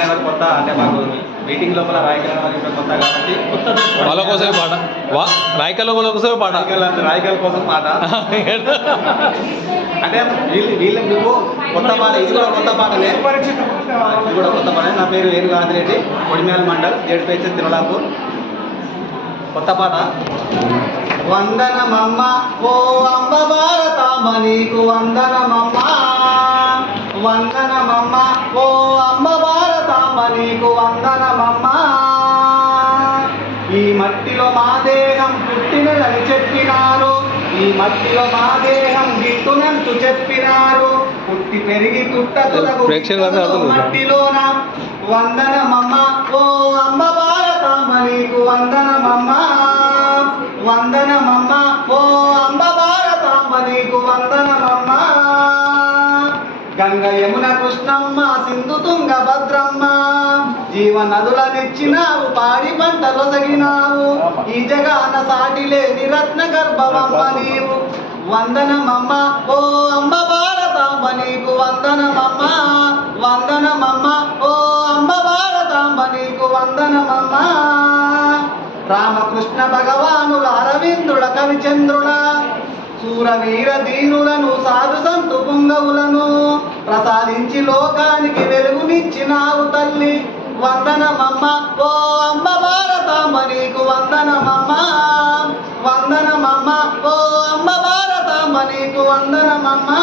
కొత్త అంటే మాకు మీటింగ్ లోపల రాయకల్ కొత్త కాబట్టి వాళ్ళ కోసమే పాట. వా రాయకల్ వాళ్ళ కోసమే పాట. రాయకల్ కోసం మాట అంటే వీళ్ళు వీళ్ళు నువ్వు కొత్త పాట ఇది కూడా కొత్త పాటనే. ఇది కూడా కొత్త పాట. నా పేరు వేణు గాంధిరెడ్డి కొడిమేల మండల్ ఏడుపేచ తిరులాపూర్ కొత్త పాట. వందనమమ్మ ఓ అంబ భారతాంబ నీకు వందనమమ్మ. వందనమమ్మ ఓ మట్టిలో మా దేహం పుట్టినదని చెప్పినారు. ఈ మట్టిలో మా దేహం గిట్టునంటూ చెప్పినారు. పుట్టి పెరిగి పుట్టతులకు? మట్టిలోన. వందనమమ్మ ఓ అంబ భారతాంబ నీకు వందనమమ్మ. వందనమమ్మ ఓ అంబ భారతాంబ నీకు వందనమమ్మ. గంగ యమున కృష్ణమ్మ సింధు తుంగ భద్రమ్మ. జీవ నదులనిచ్చినావు పాడి పంటలు సగినావు ఈ జగాన సాటి లేని రత్న గర్భమమ్మ నీవు. వందనమమ్మ. ఓ అంబ భారతాంబ నీకు వందనమమ్మ. వందనమమ్మ. ఓ అంబ భారతాంబ నీకు వందనమమ్మ. రామకృష్ణ భగవానుల అరవిందుడ కవిచంద్రుడ. సూరవీర దీనులను సాధు సంతు పుంగవులను ప్రసాదించి లోకానికి వెలుగునిచ్చినావు తల్లి. వందనమమ్మ. ఓ భారతాంబ నీకు వందనమమ్మ.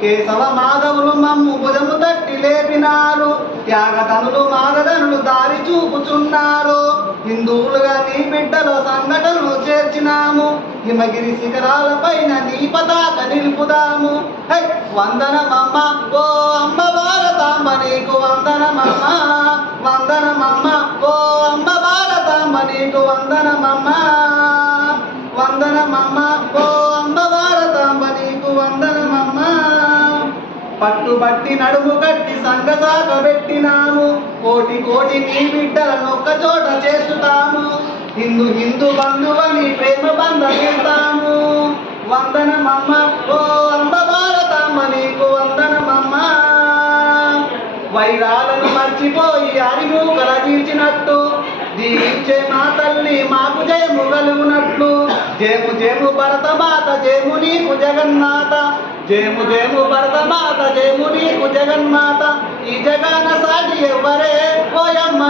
కేశవ మాధవులు మమ్ము భుజము తట్టి లేపినారు. త్యాగతనులు మాదదనులు దారి చూపుచున్నారు. హిందువులుగా నీ బిడ్డలో సంఘటనలు చేర్చినాము. హిమగిరి శిఖరాల పైన నీ పతాక నిలుపుదాము. హై వందనమమ్మ. ఓ అమ్మ భారతాంబ నీకు వందనమమ్మ. వందనమమ్మ. ఓ అమ్మ భారతాంబ నీకు వందనమమ్మ. పట్టుబట్టి నడుము కట్టి సంగసాగ పెట్టినాము. కోటి కోటి నీ బిడ్డలను ఒక్క చోట చేస్తుతాము హిందూ హిందూ బంధువని ప్రేమ బంధమిస్తాము వందనమమ్మ ఓ అంబ భారతమ్మ నీకు వందనమమ్మ. వైరాలను మర్చిపోయి అరిమూకల తీర్చినట్టు దీవించే మా తల్లి మాకు జయము కలుగునట్లు జయము జయము భరత మాత జయము నీకు జగన్నాథ. జయము జయము భరత మాత జయము నీకు జగన్మాత. ఈ జగన సాటి ఎవ్వరే ఓయమ్మ